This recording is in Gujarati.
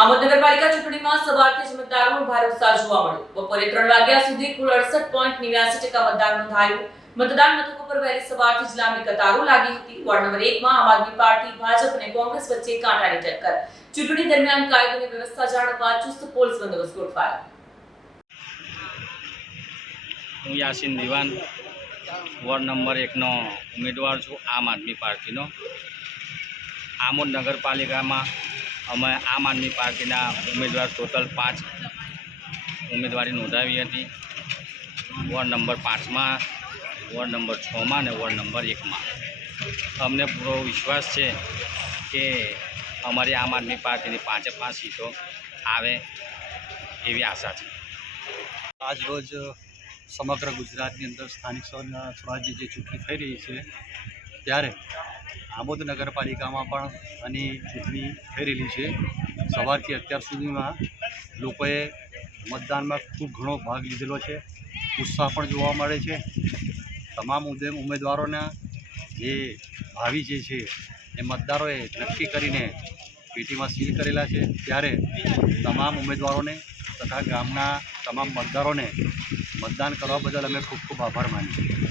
આમોદ નગરપાલિકા ચૂંટણીમાં સવારથી જ મતદારોનો ભારે ઉત્સાહ જોવા મળ્યો। બપોરે 3 વાગ્યા સુધી કુલ 68.89% મતદાન નોંધાયું। મતદાન મથકો પર વહેલી સવારથી જ લાંબી કતારો લાગી હતી। વોર્ડ નંબર 1 માં આમ આદમી પાર્ટી, ભાજપ અને કોંગ્રેસ વચ્ચે કાંટાની ટક્કર। ચૂંટણી દરમિયાન કાયદો અને વ્યવસ્થા જાળવવા ચુસ્ત પોલીસ બંદોબસ્ત ગોઠવાયો। હું યાસીન દિવાન વોર્ડ નંબર 1 નો ઉમેદવાર છું, આમ આદમી પાર્ટીનો। આમોદ નગરપાલિકામાં અમે આમ આદમી પાર્ટીના ઉમેદવાર ટોટલ 5 ઉમેદવારી નોંધાવી હતી। વોર્ડ નંબર 5માં, વોર્ડ નંબર 6માં અને વોર્ડ નંબર 1માં। અમને પૂરો વિશ્વાસ છે કે અમારી આમ આદમી પાર્ટીની 5 સીટો આવે એવી આશા છે। આજ રોજ સમગ્ર ગુજરાતની અંદર સ્થાનિક સ્વરાજ્ય જે ચૂંટણી થઈ રહી છે ત્યારે આમોદ નગરપાલિકામાં પણ આની ચૂંટણી થઈ રહેલી છે। સવારથી અત્યાર સુધીમાં લોકોએ મતદાનમાં ખૂબ ઘણો ભાગ લીધેલો છે, ઉત્સાહ પણ જોવા મળે છે। તમામ ઉમેદવારોના જે ભાવિ જે છે એ મતદારોએ નક્કી કરીને પેટીમાં સીલ કરેલા છે, ત્યારે તમામ ઉમેદવારોને તથા ગામના તમામ મતદારોને મતદાન કરવા બદલ અમે ખૂબ ખૂબ આભાર માનીએ છીએ।